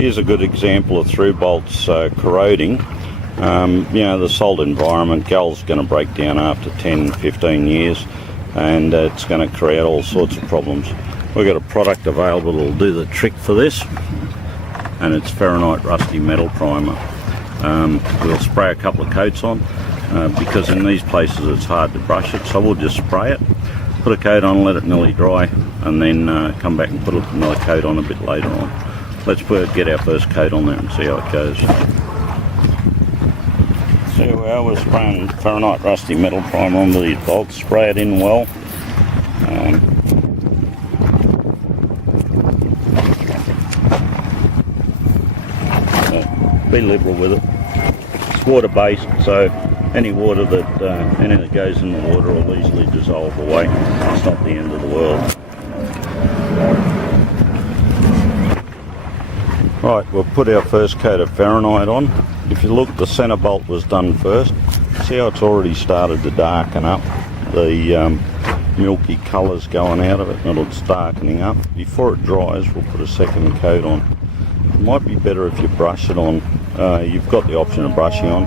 Here's a good example of through bolts corroding. You know, the salt environment, gal's going to break down after 10-15 years, and it's going to create all sorts of problems. We've got a product available that'll do the trick for this, and it's Fahrenheit Rusty Metal Primer. We'll spray a couple of coats on, because in these places it's hard to brush it, so we'll just spray it, put a coat on, let it nearly dry, and then come back and put another coat on a bit later on. Let's get our first coat on there and see how it goes. So here we are, we're spraying Fahrenheit Rusty Metal Primer on these bolts. Spray it in well. Be liberal with it. It's water based, so any water anything that goes in the water will easily dissolve away. It's not the end of the world. Right, we'll put our first coat of Fahrenheit on. If you look, the centre bolt was done first. See how it's already started to darken up? The milky colour's going out of it and it's darkening up. Before it dries, we'll put a second coat on. It might be better if you brush it on. You've got the option of brushing on.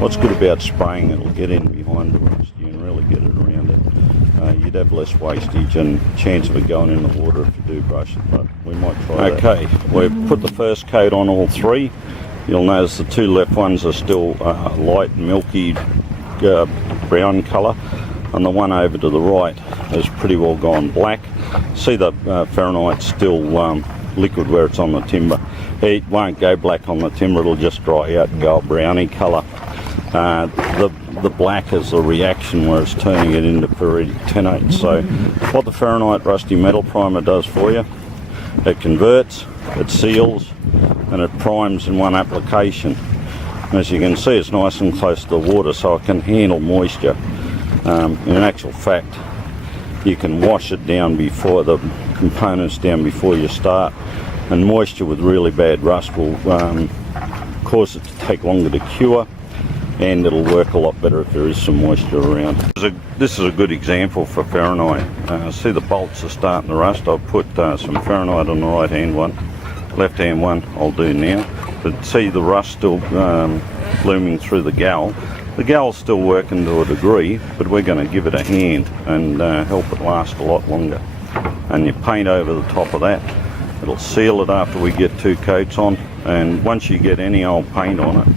What's good about spraying, it'll get in behind the rusty and really get it around it. You'd have less wastage and chance of it going in the water if you do brush it, but we might try that. Okay, we've put the first coat on all three. You'll notice the two left ones are still light milky brown colour, and the one over to the right has pretty well gone black. See the Fahrenheit still liquid where it's on the timber. It won't go black on the timber, it'll just dry out and go a browny colour. The black is the reaction where it's turning it into ferritic tennate. So what the Fahrenheit Rusty Metal Primer does for you, it converts, it seals, and it primes in one application. As you can see, it's nice and close to the water, so it can handle moisture. In actual fact, you can wash it down before the components down before you start, and moisture with really bad rust will cause it to take longer to cure, and it'll work a lot better if there is some moisture around. This is a good example for Fahrenheit. See the bolts are starting to rust. I'll put some Fahrenheit on the right hand one, left hand one I'll do now. But see the rust still blooming through the gal. The gal's still working to a degree, but we're going to give it a hand and help it last a lot longer. And you paint over the top of that. It'll seal it after we get two coats on, and once you get any old paint on it,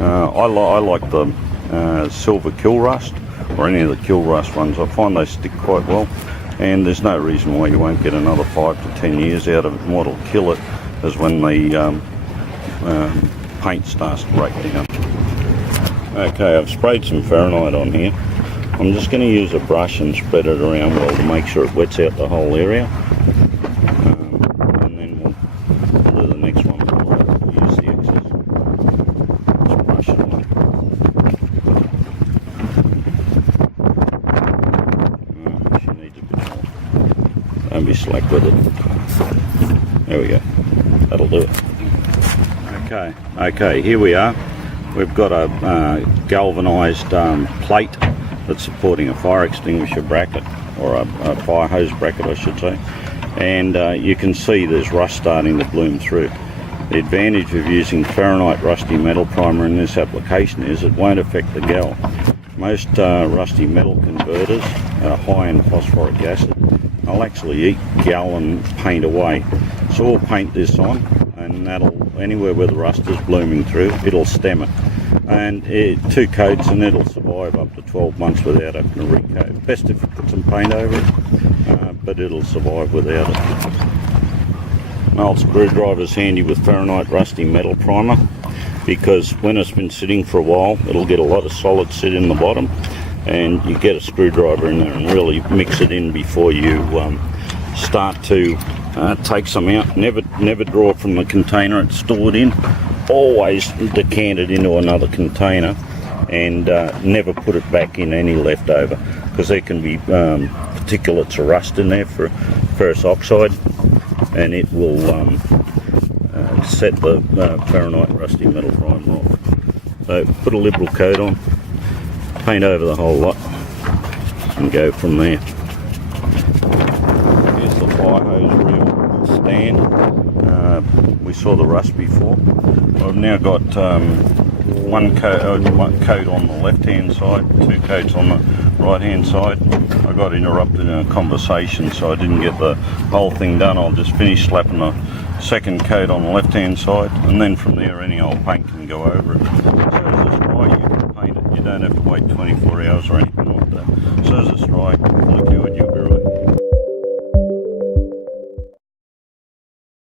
I like the silver kill rust, or any of the kill rust ones. I find they stick quite well, and there's no reason why you won't get another 5 to 10 years out of it. And what'll kill it is when the paint starts to break down. Okay, I've sprayed some Fahrenheit on here. I'm just going to use a brush and spread it around well to make sure it wets out the whole area. And then we'll do the next one. We'll use the excess. Just brush it on. She needs a bit more. Don't be slack with it. There we go. That'll do it. Okay, here we are. We've got a galvanised plate that's supporting a fire extinguisher bracket, or a fire hose bracket I should say, and you can see there's rust starting to bloom through. The advantage of using Fahrenheit Rusty Metal Primer in this application is it won't affect the gal. Most rusty metal converters are high in phosphoric acid. They'll actually eat gal and paint away. So we'll paint this on, and that'll, anywhere where the rust is blooming through, it'll stem it. And two coats and it'll survive up to 12 months without having to recoat. Best if you put some paint over it, but it'll survive without it. An old screwdriver's handy with Fahrenheit Rusty Metal Primer, because when it's been sitting for a while, it'll get a lot of solid sit in the bottom, and you get a screwdriver in there and really mix it in before you start to take some out. Never draw from the container it's stored in. Always decant it into another container, and never put it back in any leftover, because there can be particulates of rust in there for ferrous oxide, and it will set the Fahrenheit Rusty Metal Primer off. So put a liberal coat on, paint over the whole lot, and go from there. Here's the fire hose reel stand. again. We saw the rust before. I've now got one coat on the left hand side, 2 coats on the right hand side. I got interrupted in a conversation, so I didn't get the whole thing done. I'll just finish slapping the second coat on the left hand side, and then from there any old paint can go over it. As soon as it's dry you can paint it. You don't have to wait 24 hours or anything like that. As soon as it's dry, liquid, you